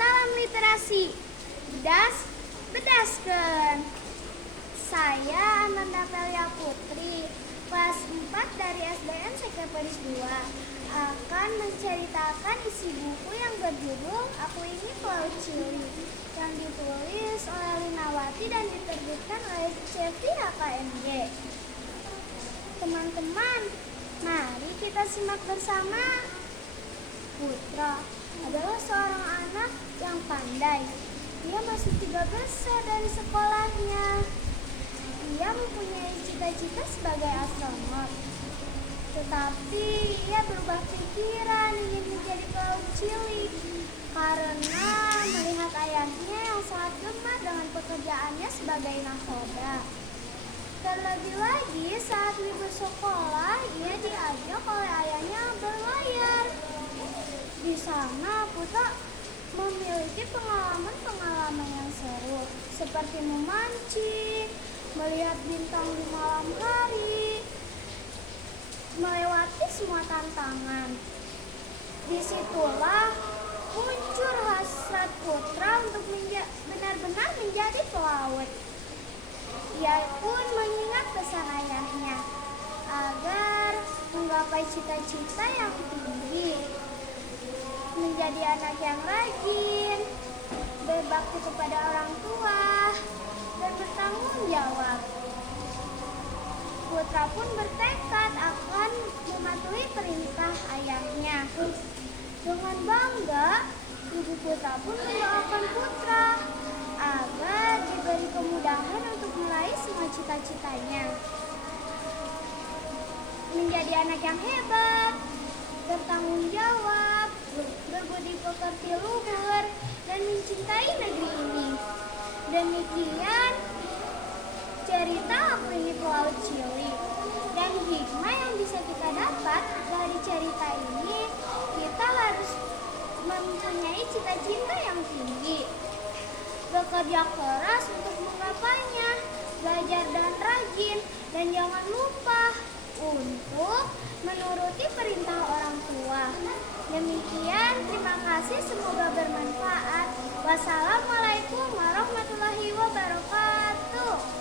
Salam literasi. Bedas, bedaskeun. Saya Ananda Pelia Putri, kelas 4 dari SDN Sekeperis 2, akan menceritakan isi buku yang berjudul Aku Ini Pelaut Cilik, yang ditulis oleh Linawati dan diterbitkan oleh CEVI HKMG. Teman-teman, mari kita simak bersama. Putra adalah seorang anak yang pandai. Dia masih 3 besar dari sekolahnya. Ia mempunyai cita-cita sebagai astronot. Tetapi ia berubah pikiran ingin menjadi pelaut cilik karena melihat ayahnya yang sangat gemar dengan pekerjaannya sebagai nakoda. Terlebih lagi saat libur sekolah, ia diajak oleh ayahnya berlayar. Di sana Putra memiliki pengalaman-pengalaman yang seru, seperti memancing, melihat bintang di malam hari, melewati semua tantangan. Disitulah muncul hasrat Putra untuk benar-benar menjadi pelaut. Ia pun mengingat pesan ayahnya agar menggapai cita-cita yang tinggi, menjadi anak yang rajin, berbakti kepada orang tua, dan bertanggung jawab. Putra pun bertekad akan mematuhi perintah ayahnya. Dengan bangga, ibu Putra pun mendoakan Putra agar diberi kemudahan untuk meraih semua cita-citanya. Menjadi anak yang hebat, bertanggung jawab, berbudi pekerti luhur, dan mencintai negeri ini. Demikian cerita Aku Ini Pelaut Cilik. Dan hikmah yang bisa kita dapat dari cerita ini, kita harus mempunyai cita-cita yang tinggi, bekerja keras untuk menggapainya, belajar dan rajin, dan jangan lupa untuk menuruti perintah orang tua. Demikian, terima kasih, semoga bermanfaat. Wassalamualaikum warahmatullahi wabarakatuh.